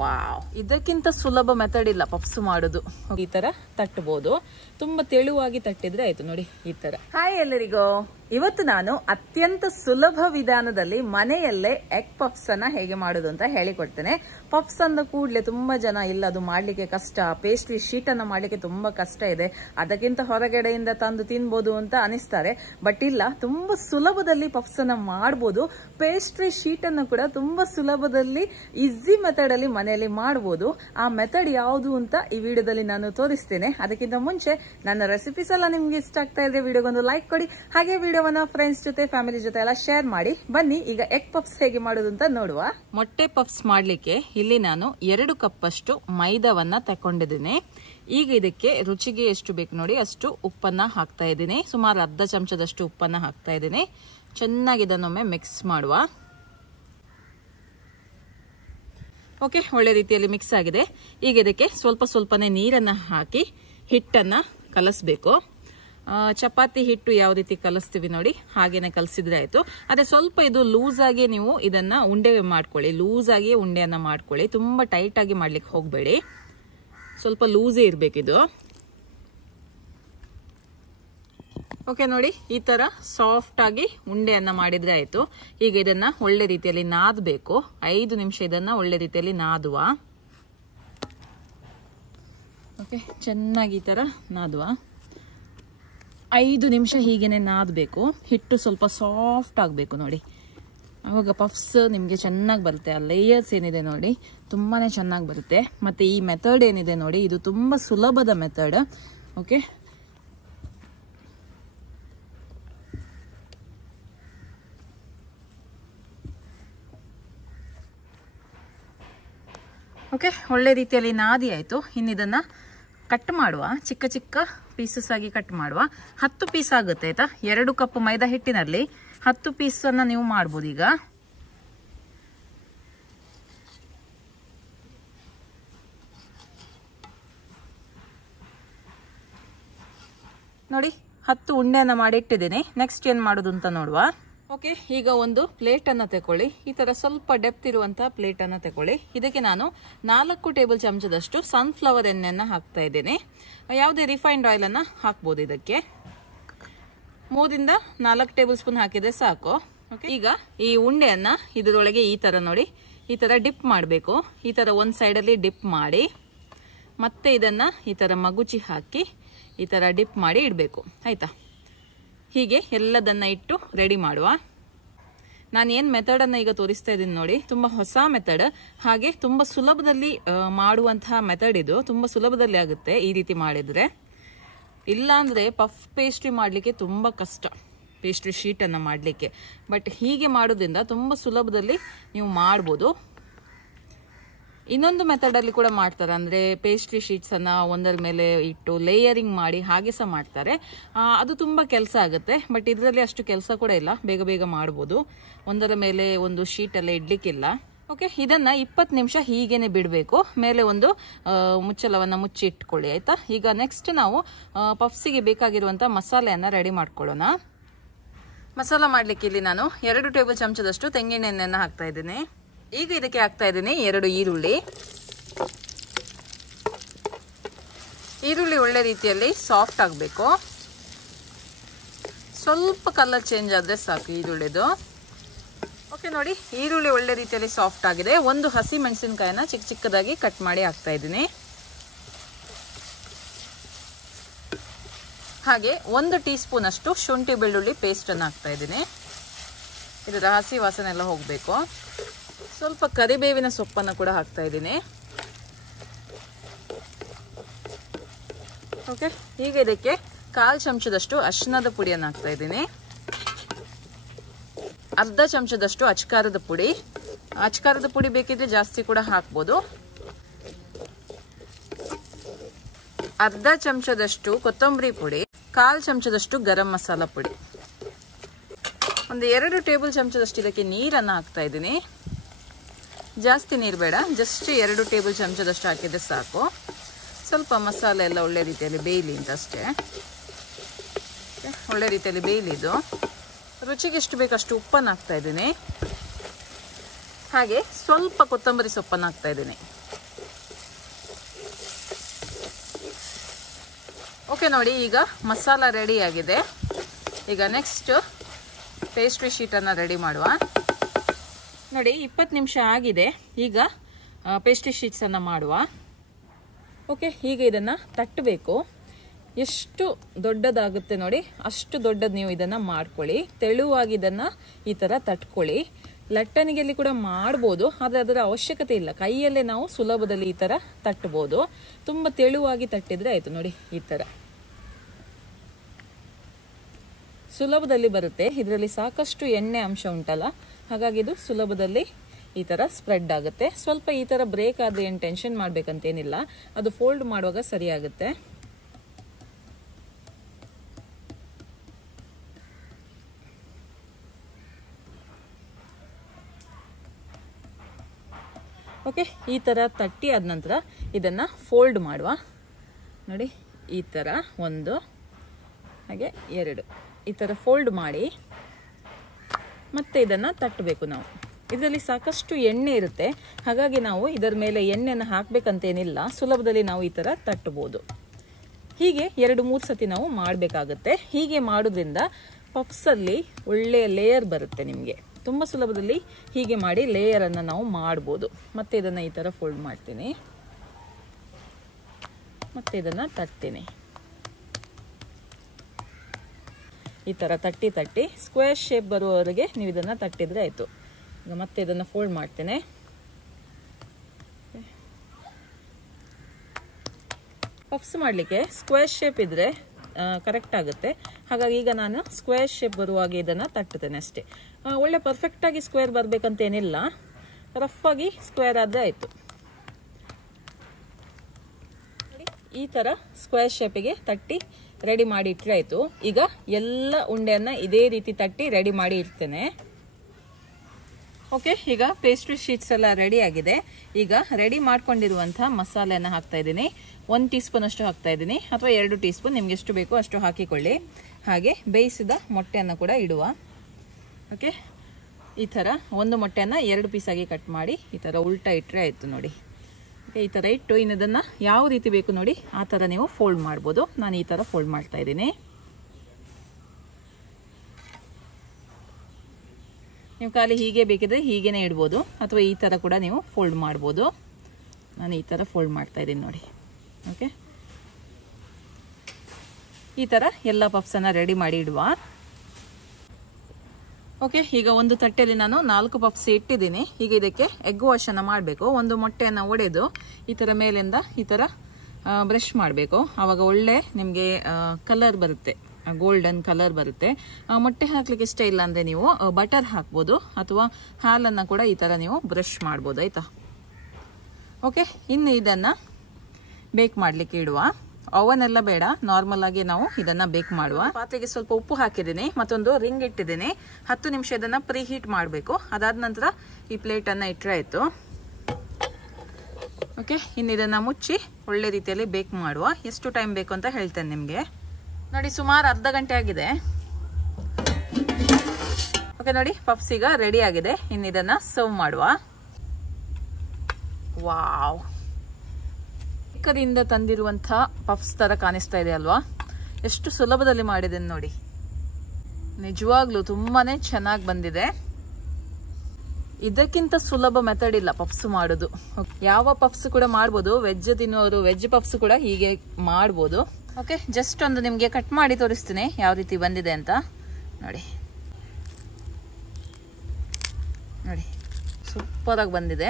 Wow, ಇದಕ್ಕಿಂತ ಸುಲಭ method ಇಲ್ಲ ಪಪ್ಸ್ ಮಾಡೋದು. ಈ ತರ ತಟ್ಟಬಹುದು, ತುಂಬಾ ತೆಳುವಾಗಿ ತಟ್ಟಿದ್ರೆ ಆಯ್ತು ನೋಡಿ ಈ ತರ. ಹಾಯ್ ಎಲ್ಲರಿಗೂ, ಇವತ್ತು ನಾನು ಅತ್ಯಂತ ಸುಲಭ ವಿಧಾನದಲ್ಲಿ ಮನೆಯಲ್ಲೇ ಎಗ್ ಪಫ್ಸ್ ಅನ್ನ ಹೇಗೆ ಮಾಡೋದು ಅಂತ ಹೇಳಿಕೊಡ್ತೇನೆ. ಪಫ್ಸ್ ಅಂದ ಕೂಡಲೇ ತುಂಬಾ ಜನ ಇಲ್ಲ ಅದು ಮಾಡ್ಲಿಕ್ಕೆ ಕಷ್ಟ, ಪೇಸ್ಟ್ರಿ ಶೀಟ್ ಅನ್ನ ಮಾಡ್ಲಿಕ್ಕೆ ತುಂಬಾ ಕಷ್ಟ ಇದೆ, ಅದಕ್ಕಿಂತ ಹೊರಗಡೆಯಿಂದ ತಂದು ತಿನ್ಬೋದು ಅಂತ ಅನಿಸ್ತಾರೆ. ಬಟ್ ಇಲ್ಲ, ತುಂಬಾ ಸುಲಭದಲ್ಲಿ ಪಫ್ಸ್ ಅನ್ನ ಮಾಡಬಹುದು. ಪೇಸ್ಟ್ರಿ ಶೀಟ್ ಅನ್ನು ಕೂಡ ತುಂಬಾ ಸುಲಭದಲ್ಲಿ ಈಸಿ ಮೆಥಡ್ ಅಲ್ಲಿ ಮನೆಯಲ್ಲಿ ಮಾಡಬಹುದು. ಆ ಮೆಥಡ್ ಯಾವುದು ಅಂತ ಈ ವಿಡಿಯೋದಲ್ಲಿ ನಾನು ತೋರಿಸ್ತೇನೆ. ಅದಕ್ಕಿಂತ ಮುಂಚೆ ನನ್ನ ರೆಸಿಪೀಸ್ ಎಲ್ಲ ನಿಮ್ಗೆ ಇಷ್ಟ ಆಗ್ತಾ ಇದ್ರೆ ವಿಡಿಯೋಗೊಂದು ಲೈಕ್ ಕೊಡಿ, ಹಾಗೆ ವಿಡಿಯೋವನ್ನ ಫ್ರೆಂಡ್ಸ್ ಜೊತೆ ಫ್ಯಾಮಿಲಿ ಜೊತೆ ಎಲ್ಲ ಶೇರ್ ಮಾಡಿ. ಬನ್ನಿ ಈಗ ಎಗ್ ಪಫ್ಸ್ ಹೇಗೆ ಮಾಡೋದು ಅಂತ ನೋಡುವ. ಮೊಟ್ಟೆ ಪಫ್ಸ್ ಮಾಡ್ಲಿಕ್ಕೆ ಇಲ್ಲಿ ನಾನು 2 ಕಪ್ ಅಷ್ಟು ಮೈದಾವನ್ನ ತಕೊಂಡಿದ್ದೀನಿ. ಈಗ ಇದಕ್ಕೆ ರುಚಿಗೆ ಎಷ್ಟು ಬೇಕು ನೋಡಿ ಅಷ್ಟು ಉಪ್ಪನ್ನ ಹಾಕ್ತಾ ಇದ್ದೀನಿ. ಸುಮಾರು ಅರ್ಧ ಚಮಚದಷ್ಟು ಉಪ್ಪನ್ನ ಹಾಕ್ತಾ ಇದ್ದೀನಿ. ಚೆನ್ನಾಗಿ ಇದನ್ನೊಮ್ಮೆ ಮಿಕ್ಸ್ ಮಾಡುವ. ಓಕೆ, ಒಳ್ಳೆ ರೀತಿಯಲ್ಲಿ ಮಿಕ್ಸ್ ಆಗಿದೆ. ಈಗ ಇದಕ್ಕೆ ಸ್ವಲ್ಪ ಸ್ವಲ್ಪನೇ ನೀರನ್ನ ಹಾಕಿ ಹಿಟ್ಟನ್ನ ಕಲಸಬೇಕು. ಚಪಾತಿ ಹಿಟ್ಟು ಯಾವ ರೀತಿ ಕಲಿಸ್ತೀವಿ ನೋಡಿ ಹಾಗೇನೆ ಕಲಸಿದ್ರೆ ಆಯ್ತು. ಅದೇ ಸ್ವಲ್ಪ ಇದು ಲೂಸ್ ಆಗಿ ನೀವು ಇದನ್ನ ಉಂಡೆ ಮಾಡ್ಕೊಳ್ಳಿ, ಲೂಸ್ ಆಗಿ ಉಂಡೆಯನ್ನ ಮಾಡ್ಕೊಳ್ಳಿ. ತುಂಬಾ ಟೈಟ್ ಆಗಿ ಮಾಡ್ಲಿಕ್ಕೆ ಹೋಗ್ಬೇಡಿ, ಸ್ವಲ್ಪ ಲೂಸೇ ಇರ್ಬೇಕಿದು. ಓಕೆ ನೋಡಿ, ಈ ತರ ಸಾಫ್ಟ್ ಆಗಿ ಉಂಡೆಯನ್ನ ಮಾಡಿದ್ರೆ ಆಯ್ತು. ಈಗ ಇದನ್ನ ಒಳ್ಳೆ ರೀತಿಯಲ್ಲಿ ನಾದಬೇಕು. 5 ನಿಮಿಷ ಇದನ್ನ ಒಳ್ಳೆ ರೀತಿಯಲ್ಲಿ ನಾದುವ. ಓಕೆ, ಚೆನ್ನಾಗಿ ಈ ತರ ನಾದುವ. 5 ನಿಮಿಷ ಹೀಗೇನೆ ನಾದಬೇಕು. ಹಿಟ್ಟು ಸ್ವಲ್ಪ ಸಾಫ್ಟ್ ಆಗಬೇಕು ನೋಡಿ, ಅವಾಗ ಪಫ್ಸ್ ನಿಮಗೆ ಚೆನ್ನಾಗಿ ಬರುತ್ತೆ. ಆ ಲೇಯರ್ಸ್ ಏನಿದೆ ನೋಡಿ ತುಂಬಾನೇ ಚೆನ್ನಾಗಿ ಬರುತ್ತೆ. ಮತ್ತೆ ಈ ಮೆಥಡ್ ಏನಿದೆ ನೋಡಿ ಇದು ತುಂಬಾ ಸುಲಭದ ಮೆಥಡ್. ಓಕೆ, ಓಕೆ, ಒಳ್ಳೆ ರೀತಿಯಲ್ಲಿ ನಾದಿ ಆಯ್ತು. ಇನ್ನಿದನ್ನ ಕಟ್ ಮಾಡುವ, ಚಿಕ್ಕ ಚಿಕ್ಕ ಪೀಸಸ್ ಆಗಿ ಕಟ್ ಮಾಡುವ. 10 ಪೀಸ್ ಆಗುತ್ತೆ ಆಯ್ತಾ. 2 ಕಪ್ ಮೈದಾ ಹಿಟ್ಟಿನಲ್ಲಿ 10 ಪೀಸ್ ಅನ್ನ ನೀವು ಮಾಡ್ಬೋದು. ಈಗ ನೋಡಿ 10 ಉಂಡೆಯನ್ನ ಮಾಡಿ ಇಟ್ಟಿದ್ದೀನಿ. ನೆಕ್ಸ್ಟ್ ಏನ್ ಮಾಡೋದು ಅಂತ ನೋಡುವ. ಓಕೆ, ಈಗ ಒಂದು ಪ್ಲೇಟ್ ಅನ್ನ ತಕೊಳ್ಳಿ. ಈ ತರ ಸ್ವಲ್ಪ ಡೆಪ್ತ್ ಇರುವಂತಹ ಪ್ಲೇಟ್ ಅನ್ನ ತಕೊಳ್ಳಿ. ಇದಕ್ಕೆ ನಾನು 4 ಟೇಬಲ್ ಚಮಚದಷ್ಟು ಸನ್ಫ್ಲವರ್ ಎಣ್ಣೆಯನ್ನ ಹಾಕ್ತಾ ಇದ್ದೇನೆ. ಯಾವುದೇ ರಿಫೈನ್ಡ್ ಆಯಿಲ್ ಅನ್ನ ಹಾಕ್ಬೋದು. ಇದಕ್ಕೆ 3 ರಿಂದ 4 ಟೇಬಲ್ ಸ್ಪೂನ್ ಹಾಕಿದ್ರೆ ಸಾಕು. ಓಕೆ, ಈಗ ಈ ಉಂಡೆಯನ್ನ ಇದರೊಳಗೆ ಈ ತರ ನೋಡಿ ಈ ತರ ಡಿಪ್ ಮಾಡಬೇಕು. ಈ ತರ ಒಂದ್ ಸೈಡ್ ಅಲ್ಲಿ ಡಿಪ್ ಮಾಡಿ ಮತ್ತೆ ಇದನ್ನ ಈ ತರ ಮಗುಚಿ ಹಾಕಿ ಈ ತರ ಡಿಪ್ ಮಾಡಿ ಇಡಬೇಕು ಆಯ್ತಾ. ಹೀಗೆ ಎಲ್ಲದನ್ನ ಇಟ್ಟು ರೆಡಿ ಮಾಡುವ. ನಾನು ಏನ್ ಮೆಥಡ್ ಅನ್ನ ಈಗ ತೋರಿಸ್ತಾ ಇದ್ದೀನಿ ನೋಡಿ, ತುಂಬಾ ಹೊಸ ಮೆಥಡ್, ಹಾಗೆ ತುಂಬಾ ಸುಲಭದಲ್ಲಿ ಮಾಡುವಂತಹ ಮೆಥಡ್ ಇದು. ತುಂಬಾ ಸುಲಭದಲ್ಲಿ ಆಗುತ್ತೆ ಈ ರೀತಿ ಮಾಡಿದ್ರೆ. ಇಲ್ಲಾಂದ್ರೆ ಪಫ್ ಪೇಸ್ಟ್ರಿ ಮಾಡ್ಲಿಕ್ಕೆ ತುಂಬಾ ಕಷ್ಟ, ಪೇಸ್ಟ್ರಿ ಶೀಟ್ ಅನ್ನ ಮಾಡ್ಲಿಕ್ಕೆ. ಬಟ್ ಹೀಗೆ ಮಾಡೋದ್ರಿಂದ ತುಂಬಾ ಸುಲಭದಲ್ಲಿ ನೀವು ಮಾಡ್ಬೋದು. ಇನ್ನೊಂದು ಮೆಥಡ್ ಅಲ್ಲಿ ಕೂಡ ಮಾಡ್ತಾರೆ, ಅಂದ್ರೆ ಪೇಸ್ಟ್ರಿ ಶೀಟ್ಸ್ ಅನ್ನ ಒಂದರ ಮೇಲೆ ಇಟ್ಟು ಲೇಯರಿಂಗ್ ಮಾಡಿ ಹಾಗೆ ಸಹ ಮಾಡ್ತಾರೆ. ಅದು ತುಂಬಾ ಕೆಲಸ ಆಗುತ್ತೆ. ಬಟ್ ಇದರಲ್ಲಿ ಅಷ್ಟು ಕೆಲಸ ಕೂಡ ಇಲ್ಲ, ಬೇಗ ಬೇಗ ಮಾಡಬಹುದು. ಒಂದರ ಮೇಲೆ ಒಂದು ಶೀಟ್ ಎಲ್ಲ ಇಡ್ಲಿಕ್ಕಿಲ್ಲ. ಓಕೆ, ಇದನ್ನ 20 ನಿಮಿಷ ಹೀಗೇನೆ ಬಿಡಬೇಕು. ಮೇಲೆ ಒಂದು ಮುಚ್ಚಳವನ್ನ ಮುಚ್ಚಿ ಇಟ್ಕೊಳ್ಳಿ ಆಯ್ತಾ. ಈಗ ನೆಕ್ಸ್ಟ್ ನಾವು ಪಫ್ಸಿಗೆ ಬೇಕಾಗಿರುವಂತ ಮಸಾಲೆಯನ್ನ ರೆಡಿ ಮಾಡ್ಕೊಳ್ಳೋಣ. ಮಸಾಲ ಮಾಡ್ಲಿಕ್ಕೆ ಇಲ್ಲಿ ನಾನು 2 ಟೇಬಲ್ ಚಮಚದಷ್ಟು ತೆಂಗಿನ ಎಣ್ಣೆಯನ್ನ ಹಾಕ್ತಾ ಇದ್ದೀನಿ. ಈಗ ಇದಕ್ಕೆ ಹಾಕ್ತಾ ಇದ್ದೀನಿ 2 ಈರುಳ್ಳಿ. ಈರುಳ್ಳಿ ಒಳ್ಳೆ ರೀತಿಯಲ್ಲಿ ಸಾಫ್ಟ್ ಆಗಬೇಕು. ಸ್ವಲ್ಪ ಕಲರ್ ಚೇಂಜ್ ಆದ್ರೆ ಸಾಕು ಈರುಳ್ಳಿದು. ಓಕೆ ನೋಡಿ, ಈರುಳ್ಳಿ ಒಳ್ಳೆ ರೀತಿಯಲ್ಲಿ ಸಾಫ್ಟ್ ಆಗಿದೆ. ಒಂದು ಹಸಿ ಮೆಣಸಿನಕಾಯಿನ ಚಿಕ್ಕ ಚಿಕ್ಕದಾಗಿ ಕಟ್ ಮಾಡಿ ಹಾಕ್ತಾ ಇದ್ದೀನಿ. ಹಾಗೆ 1 ಟೀ ಸ್ಪೂನ್ ಅಷ್ಟು ಶುಂಠಿ ಬೆಳ್ಳುಳ್ಳಿ ಪೇಸ್ಟ್ ಅನ್ನು ಹಾಕ್ತಾ ಇದ್ದೀನಿ. ಇದರ ಹಸಿ ವಾಸನೆ ಎಲ್ಲ ಹೋಗಬೇಕು. ಸ್ವಲ್ಪ ಕರಿಬೇವಿನ ಸೊಪ್ಪನ್ನು ಕೂಡ ಹಾಕ್ತಾ ಇದ್ದೀನಿ. ಓಕೆ, ಈಗ ಇದಕ್ಕೆ 1/4 ಚಮಚದಷ್ಟು ಅರಿಶಿಣದ ಪುಡಿಯನ್ನು ಹಾಕ್ತಾ ಇದ್ದೀನಿ. ಅರ್ಧ ಚಮಚದಷ್ಟು ಅಚ್ಕಾರದ ಪುಡಿ. ಅಚ್ಕಾರದ ಪುಡಿ ಬೇಕಿದ್ರೆ ಜಾಸ್ತಿ ಕೂಡ ಹಾಕ್ಬೋದು. ಅರ್ಧ ಚಮಚದಷ್ಟು ಕೊತ್ತಂಬರಿ ಪುಡಿ. 1/4 ಚಮಚದಷ್ಟು ಗರಂ ಮಸಾಲ ಪುಡಿ. ಒಂದು 2 ಟೇಬಲ್ ಚಮಚದಷ್ಟು ಇದಕ್ಕೆ ನೀರನ್ನು ಹಾಕ್ತಾ ಇದ್ದೀನಿ. ಜಾಸ್ತಿ ನೀರು ಬೇಡ, ಜಸ್ಟ್ 2 ಟೇಬಲ್ ಚಮಚದಷ್ಟು ಹಾಕಿದ್ರೆ ಸಾಕು. ಸ್ವಲ್ಪ ಮಸಾಲೆ ಎಲ್ಲ ಒಳ್ಳೆ ರೀತಿಯಲ್ಲಿ ಬೇಯಲಿ ಅಂತ ಅಷ್ಟೇ. ಒಳ್ಳೆ ರೀತಿಯಲ್ಲಿ ಬೇಯಲಿ ಇದು. ರುಚಿಗೆ ಎಷ್ಟು ಬೇಕಷ್ಟು ಉಪ್ಪನ್ನು ಹಾಕ್ತಾ ಇದ್ದೀನಿ. ಹಾಗೆ ಸ್ವಲ್ಪ ಕೊತ್ತಂಬರಿ ಸೊಪ್ಪನ್ನು ಹಾಕ್ತಾ ಇದ್ದೀನಿ. ಓಕೆ ನೋಡಿ, ಈಗ ಮಸಾಲ ರೆಡಿ ಆಗಿದೆ. ಈಗ ನೆಕ್ಸ್ಟ್ ಪೇಸ್ಟ್ರಿ ಶೀಟನ್ನು ರೆಡಿ ಮಾಡುವ. ನೋಡಿ 20 ನಿಮಿಷ ಆಗಿದೆ. ಈಗ ಪೇಸ್ಟ್ರಿ ಶೀಟ್ಸನ್ನು ಮಾಡುವ. ಓಕೆ, ಈಗ ಇದನ್ನು ತಟ್ಟಬೇಕು. ಎಷ್ಟು ದೊಡ್ಡದಾಗುತ್ತೆ ನೋಡಿ ಅಷ್ಟು ದೊಡ್ಡದು ನೀವು ಇದನ್ನು ಮಾಡ್ಕೊಳ್ಳಿ. ತೆಳುವಾಗಿ ಇದನ್ನು ಈ ಥರ ತಟ್ಕೊಳ್ಳಿ. ಲಟ್ಟಣಿಗೆಯಲ್ಲಿ ಕೂಡ ಮಾಡ್ಬೋದು, ಆದರೆ ಅದರ ಅವಶ್ಯಕತೆ ಇಲ್ಲ. ಕೈಯಲ್ಲೇ ನಾವು ಸುಲಭದಲ್ಲಿ ಈ ಥರ ತಟ್ಟಬಹುದು. ತುಂಬ ತೆಳುವಾಗಿ ತಟ್ಟಿದ್ರೆ ಆಯಿತು. ನೋಡಿ ಈ ಥರ ಸುಲಭದಲ್ಲಿ ಬರುತ್ತೆ. ಇದರಲ್ಲಿ ಸಾಕಷ್ಟು ಎಣ್ಣೆ ಅಂಶ ಉಂಟಲ್ಲ, ಹಾಗಾಗಿ ಇದು ಸುಲಭದಲ್ಲಿ ಈ ಥರ ಸ್ಪ್ರೆಡ್ ಆಗುತ್ತೆ. ಸ್ವಲ್ಪ ಈ ಥರ ಬ್ರೇಕ್ ಆದರೆ ಏನು ಟೆನ್ಷನ್ ಮಾಡಬೇಕಂತೇನಿಲ್ಲ, ಅದು ಫೋಲ್ಡ್ ಮಾಡುವಾಗ ಸರಿಯಾಗುತ್ತೆ. ಓಕೆ, ಈ ಥರ ತಟ್ಟಿ ಆದ ನಂತರ ಇದನ್ನು ಫೋಲ್ಡ್ ಮಾಡುವ. ನೋಡಿ ಈ ಥರ 1 ಹಾಗೆ 2 ಈ ಥರ ಫೋಲ್ಡ್ ಮಾಡಿ ಮತ್ತೆ ಇದನ್ನು ತಟ್ಟಬೇಕು. ನಾವು ಇದರಲ್ಲಿ ಸಾಕಷ್ಟು ಎಣ್ಣೆ ಇರುತ್ತೆ, ಹಾಗಾಗಿ ನಾವು ಇದರ ಮೇಲೆ ಎಣ್ಣೆಯನ್ನು ಹಾಕಬೇಕಂತೇನಿಲ್ಲ. ಸುಲಭದಲ್ಲಿ ನಾವು ಈ ಥರ ತಟ್ಟಬಹುದು. ಹೀಗೆ 2-3 ಸತಿ ನಾವು ಮಾಡಬೇಕಾಗುತ್ತೆ. ಹೀಗೆ ಮಾಡೋದ್ರಿಂದ ಪಫ್ಸಲ್ಲಿ ಒಳ್ಳೆಯ ಲೇಯರ್ ಬರುತ್ತೆ ನಿಮಗೆ. ತುಂಬ ಸುಲಭದಲ್ಲಿ ಹೀಗೆ ಮಾಡಿ ಲೇಯರನ್ನು ನಾವು ಮಾಡ್ಬೋದು. ಮತ್ತೆ ಇದನ್ನು ಈ ಥರ ಫೋಲ್ಡ್ ಮಾಡ್ತೀನಿ, ಮತ್ತೆ ಇದನ್ನು ತಟ್ತೀನಿ. ಈ ಥರ ತಟ್ಟಿ ತಟ್ಟಿ ಸ್ಕ್ವೇರ್ ಶೇಪ್ ಬರುವವರೆಗೆ ನೀವು ಇದನ್ನು ತಟ್ಟಿದ್ರೆ ಆಯಿತು. ಈಗ ಮತ್ತೆ ಇದನ್ನು ಫೋಲ್ಡ್ ಮಾಡ್ತೇನೆ. ಪಫ್ಸ್ ಮಾಡಲಿಕ್ಕೆ ಸ್ಕ್ವೇರ್ ಶೇಪ್ ಇದ್ದರೆ ಕರೆಕ್ಟ್ ಆಗುತ್ತೆ. ಹಾಗಾಗಿ ಈಗ ನಾನು ಸ್ಕ್ವೇರ್ ಶೇಪ್ ಬರುವಾಗೆ ಇದನ್ನು ತಟ್ಟುತ್ತೇನೆ ಅಷ್ಟೇ. ಒಳ್ಳೆ ಪರ್ಫೆಕ್ಟಾಗಿ ಸ್ಕ್ವೇರ್ ಬರಬೇಕಂತೇನಿಲ್ಲ, ರಫ್ ಆಗಿ ಸ್ಕ್ವೇರ್ ಆದರೆ ಆಯಿತು. ಈ ಥರ ಸ್ಕ್ವೇರ್ ಶೇಪಿಗೆ ತಟ್ಟಿ ರೆಡಿ ಮಾಡಿ ಇಟ್ಟರೆ ಆಯಿತು. ಈಗ ಎಲ್ಲ ಉಂಡೆಯನ್ನು ಇದೇ ರೀತಿ ತಟ್ಟಿ ರೆಡಿ ಮಾಡಿ ಇಡ್ತೇನೆ. ಓಕೆ, ಈಗ ಪೇಸ್ಟ್ರಿ ಶೀಟ್ಸ್ ಎಲ್ಲ ರೆಡಿ ಆಗಿದೆ. ಈಗ ರೆಡಿ ಮಾಡ್ಕೊಂಡಿರುವಂಥ ಮಸಾಲೆಯನ್ನು ಹಾಕ್ತಾ ಇದ್ದೀನಿ. 1 ಟೀ ಸ್ಪೂನ್ ಅಷ್ಟು ಹಾಕ್ತಾ ಇದ್ದೀನಿ, ಅಥವಾ 2 ಟೀ ಸ್ಪೂನ್ ನಿಮ್ಗೆ ಎಷ್ಟು ಬೇಕೋ ಅಷ್ಟು ಹಾಕಿಕೊಳ್ಳಿ. ಹಾಗೆ ಬೇಯಿಸಿದ ಮೊಟ್ಟೆಯನ್ನು ಕೂಡ ಇಡುವ. ಓಕೆ, ಈ ಥರ 1 ಮೊಟ್ಟೆಯನ್ನು 2 ಪೀಸಾಗಿ ಕಟ್ ಮಾಡಿ ಈ ಥರ ಉಲ್ಟಾ ಇಟ್ಟರೆ ಆಯಿತು. ನೋಡಿ ಈ ಥರ ಇಟ್ಟು ಇನ್ನು ಇದನ್ನು ಯಾವ ರೀತಿ ಬೇಕು ನೋಡಿ ಆ ಥರ ನೀವು ಫೋಲ್ಡ್ ಮಾಡ್ಬೋದು. ನಾನು ಈ ಥರ ಫೋಲ್ಡ್ ಮಾಡ್ತಾ ಇದ್ದೀನಿ. ನೀವು ಖಾಲಿ ಹೀಗೆ ಬೇಕಿದ್ರೆ ಹೀಗೇನೆ ಇಡ್ಬೋದು, ಅಥವಾ ಈ ಥರ ಕೂಡ ನೀವು ಫೋಲ್ಡ್ ಮಾಡ್ಬೋದು. ನಾನು ಈ ಥರ ಫೋಲ್ಡ್ ಮಾಡ್ತಾ ಇದ್ದೀನಿ ನೋಡಿ. ಓಕೆ, ಈ ಥರ ಎಲ್ಲ ಪಫ್ಸನ್ನು ರೆಡಿ ಮಾಡಿ ಇಡುವ. ಓಕೆ, ಈಗ ಒಂದು ತಟ್ಟೆಯಲ್ಲಿ ನಾನು 4 ಪಫ್ಸ್ ಇಟ್ಟಿದ್ದೀನಿ. ಈಗ ಇದಕ್ಕೆ ಎಗ್ ವಾಶನ್ನು ಮಾಡಬೇಕು. 1 ಮೊಟ್ಟೆಯನ್ನು ಒಡೆದು ಈ ಥರ ಮೇಲಿಂದ ಈ ಥರ ಬ್ರಷ್ ಮಾಡಬೇಕು. ಆವಾಗ ಒಳ್ಳೆ ನಿಮಗೆ ಕಲರ್ ಬರುತ್ತೆ, ಗೋಲ್ಡನ್ ಕಲರ್ ಬರುತ್ತೆ. ಮೊಟ್ಟೆ ಹಾಕ್ಲಿಕ್ಕೆ ಇಷ್ಟ ಇಲ್ಲ ಅಂದರೆ ನೀವು ಬಟರ್ ಹಾಕ್ಬೋದು, ಅಥವಾ ಹಾಲನ್ನು ಕೂಡ ಈ ಥರ ನೀವು ಬ್ರಷ್ ಮಾಡ್ಬೋದು. ಆಯಿತಾ? ಓಕೆ, ಇನ್ನು ಇದನ್ನು ಬೇಕ್ ಮಾಡಲಿಕ್ಕೆ ಇಡುವ. ಓವನ್ ಎಲ್ಲ ಬೇಡ, ನಾರ್ಮಲ್ ಆಗಿ ನಾವು ಇದನ್ನ ಬೇಕ್ ಮಾಡುವ. ಪಾತ್ರೆಗೆ ಸ್ವಲ್ಪ ಉಪ್ಪು ಹಾಕಿದ್ದೀನಿ, ಮತ್ತೊಂದು ರಿಂಗ್ ಇಟ್ಟಿದ್ದೀನಿ. 10 ನಿಮಿಷ ಇದನ್ನ ಪ್ರೀ ಹೀಟ್ ಮಾಡಬೇಕು. ಅದಾದ ನಂತರ ಈ ಪ್ಲೇಟ್ ಅನ್ನ ಇಟ್ಟರೆ ಆಯ್ತು. ಓಕೆ, ಇನ್ನು ಇದನ್ನ ಮುಚ್ಚಿ ಒಳ್ಳೆ ರೀತಿಯಲ್ಲಿ ಬೇಕ್ ಮಾಡುವ. ಎಷ್ಟು ಟೈಮ್ ಬೇಕು ಅಂತ ಹೇಳ್ತೇನೆ ನಿಮಗೆ. ನೋಡಿ, ಸುಮಾರು ಅರ್ಧ ಗಂಟೆ ಆಗಿದೆ. ಓಕೆ ನೋಡಿ, ಪಫ್ಸ್ ಈಗ ರೆಡಿ ಆಗಿದೆ. ಇನ್ನು ಇದನ್ನ ಸರ್ವ್ ಮಾಡುವ. ವಾವ್, ಚಿಕ್ಕದಿಂದ ತಂದಿರುವಂತಹ ಪಫ್ಸ್ ತರ ಕಾಣಿಸ್ತಾ ಇದೆ ಅಲ್ವಾ? ಎಷ್ಟು ಸುಲಭದಲ್ಲಿ ಮಾಡಿದ್ದೇನೆ ನೋಡಿ. ನಿಜವಾಗ್ಲೂ ತುಂಬಾನೇ ಚೆನ್ನಾಗಿ ಬಂದಿದೆ. ಇದಕ್ಕಿಂತ ಸುಲಭ ಮೆಥಡ್ ಇಲ್ಲ ಪಫ್ಸ್ ಮಾಡೋದು. ಯಾವ ಪಫ್ಸ್ ಕೂಡ ಮಾಡ್ಬೋದು. ವೆಜ್ ತಿನ್ನೋರು ವೆಜ್ ಪಫ್ಸ್ ಕೂಡ ಹೀಗೆ ಮಾಡ್ಬೋದು. ಓಕೆ, ಜಸ್ಟ್ ಒಂದು ನಿಮ್ಗೆ ಕಟ್ ಮಾಡಿ ತೋರಿಸ್ತೀನಿ ಯಾವ ರೀತಿ ಬಂದಿದೆ ಅಂತ. ನೋಡಿ ನೋಡಿ, ಸೂಪರ್ ಆಗಿ ಬಂದಿದೆ.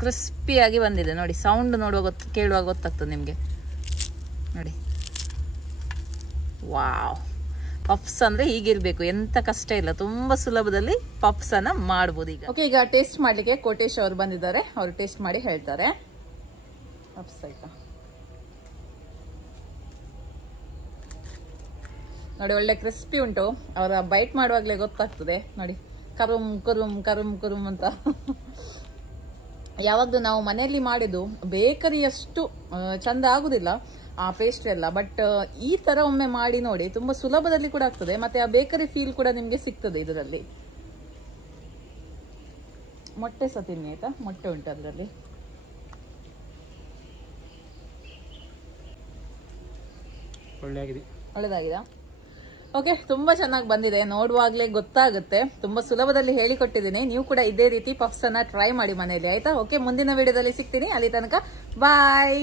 ಕ್ರಿಸ್ಪಿಯಾಗಿ ಬಂದಿದೆ ನೋಡಿ. ಸೌಂಡ್ ನೋಡುವ ಕೇಳುವಾಗ ಗೊತ್ತಾಗ್ತದೆ ನಿಮಗೆ. ನೋಡಿ, ವಾವ್, ಪಫ್ಸ್ ಅಂದ್ರೆ ಹೀಗಿರ್ಬೇಕು, ಎಂತ ಕಷ್ಟ ಇಲ್ಲ, ತುಂಬಾ ಸುಲಭದಲ್ಲಿ ಪಫ್ಸ್ ಅನ್ನ ಮಾಡಬಹುದು. ಈಗ ಓಕೆ, ಈಗ ಟೇಸ್ಟ್ ಮಾಡ್ಲಿಕ್ಕೆ ಕೋಟೇಶ್ ಅವರು ಬಂದಿದ್ದಾರೆ. ಅವರು ಟೇಸ್ಟ್ ಮಾಡಿ ಹೇಳ್ತಾರೆ. ಪಫ್ಸ್ ಆಯ್ತಾ ನೋಡಿ, ಒಳ್ಳೆ ಕ್ರಿಸ್ಪಿ ಉಂಟು. ಅವರ ಬೈಟ್ ಮಾಡುವಾಗ್ಲೇ ಗೊತ್ತಾಗ್ತದೆ ನೋಡಿ, ಕರುಮ್ ಕರುಮ್ ಕರುಮ್ ಕರುಮ್ ಅಂತ. ಯಾವಾಗ್ಲೂ ನಾವು ಮನೆಯಲ್ಲಿ ಮಾಡಿದ್ದು ಬೇಕರಿಯಷ್ಟು ಚಂದ ಆಗುದಿಲ್ಲ, ಆ ಪೇಸ್ಟ್ರಿ ಎಲ್ಲ. ಬಟ್ ಈ ತರ ಒಮ್ಮೆ ಮಾಡಿ ನೋಡಿ, ತುಂಬಾ ಸುಲಭದಲ್ಲಿ ಕೂಡ ಆಗ್ತದೆ, ಮತ್ತೆ ಆ ಬೇಕರಿ ಫೀಲ್ ಕೂಡ ನಿಮ್ಗೆ ಸಿಗ್ತದೆ ಇದರಲ್ಲಿ. ಮೊಟ್ಟೆ ಸಹ ತಿನ್ನಿ ಆಯ್ತಾ, ಮೊಟ್ಟೆ ಉಂಟು ಅದರಲ್ಲಿ. ಒಳ್ಳೆದಾಗಿದೆ. ಓಕೆ, ತುಂಬಾ ಚೆನ್ನಾಗಿ ಬಂದಿದೆ, ನೋಡುವಾಗ್ಲೇ ಗೊತ್ತಾಗುತ್ತೆ. ತುಂಬಾ ಸುಲಭದಲ್ಲಿ ಹೇಳಿಕೊಟ್ಟಿದ್ದೀನಿ. ನೀವು ಕೂಡ ಇದೇ ರೀತಿ ಪಫ್ಸ್ ಅನ್ನ ಟ್ರೈ ಮಾಡಿ ಮನೆಯಲ್ಲಿ ಆಯ್ತಾ. ಓಕೆ, ಮುಂದಿನ ವಿಡಿಯೋದಲ್ಲಿ ಸಿಗ್ತೀನಿ. ಅಲ್ಲಿ ತನಕ ಬಾಯ್.